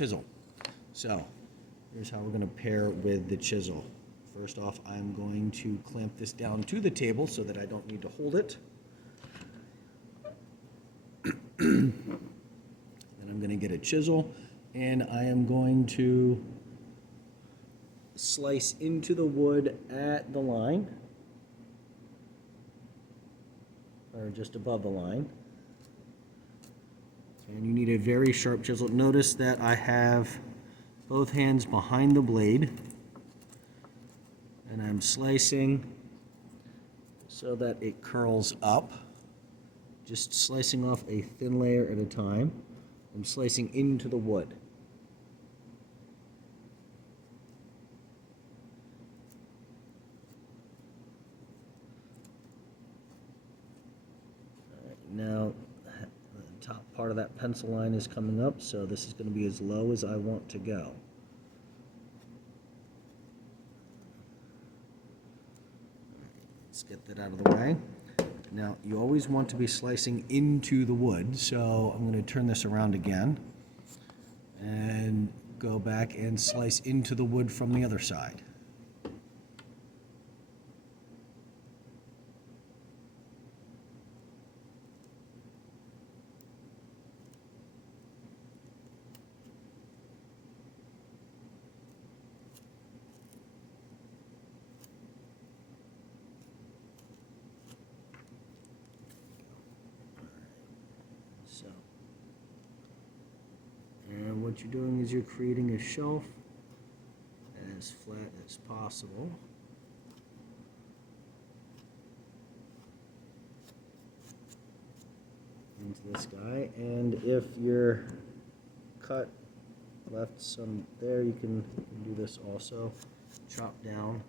chisel. So here's how we're going to pair with the chisel. First off, I'm going to clamp this down to the table so that I don't need to hold it. Then I'm going to get a chisel, and I am going to slice into the wood at the line, or just above the line. And you need a very sharp chisel. Notice that I have both hands behind the blade, and I'm slicing so that it curls up. Just slicing off a thin layer at a time. I'm slicing into the wood. Now, the top part of that pencil line is coming up, so this is going to be as low as I want to go. Let's get that out of the way. Now, you always want to be slicing into the wood, so I'm going to turn this around again and go back and slice into the wood from the other side. And what you're doing is you're creating a shelf as flat as possible. Into this guy, and if your cut left some there, you can do this also. Chop down.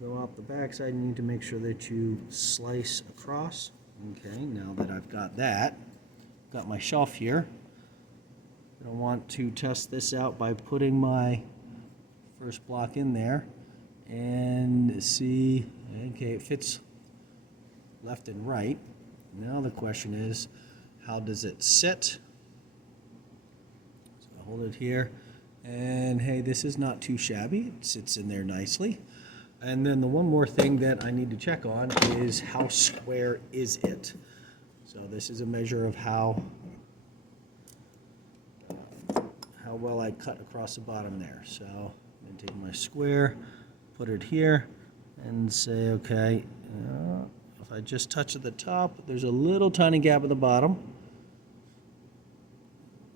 Go out the back side, you need to make sure that you slice across. Okay, now that I've got that, got my shelf here, I want to test this out by putting my first block in there and see, okay, it fits left and right. Now the question is, how does it sit? So I'll hold it here, and hey, this is not too shabby. It sits in there nicely. And then the one more thing that I need to check on is how square is it? So this is a measure of how well I cut across the bottom there. So I'm going to take my square, put it here, and say, okay, if I just touch at the top, there's a little tiny gap at the bottom.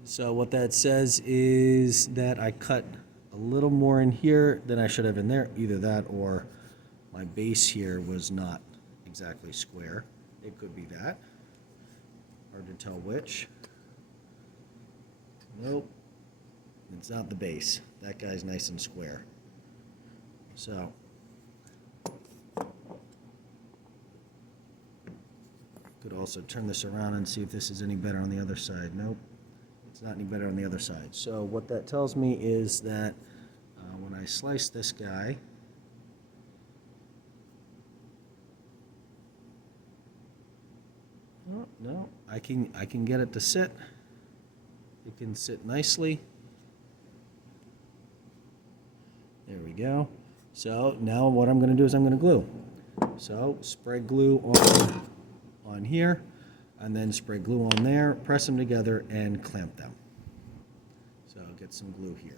So what that says is that I cut a little more in here than I should have in there. Either that or my base here was not exactly square. It could be that. Hard to tell which. Nope. It's not the base. That guy's nice and square. So could also turn this around and see if this is any better on the other side. Nope. It's not any better on the other side. So what that tells me is that when I slice this guy, no, I can get it to sit. It can sit nicely. There we go. So now what I'm going to do is I'm going to glue. So spread glue on here, and then spray glue on there, press them together, and clamp them. So get some glue here.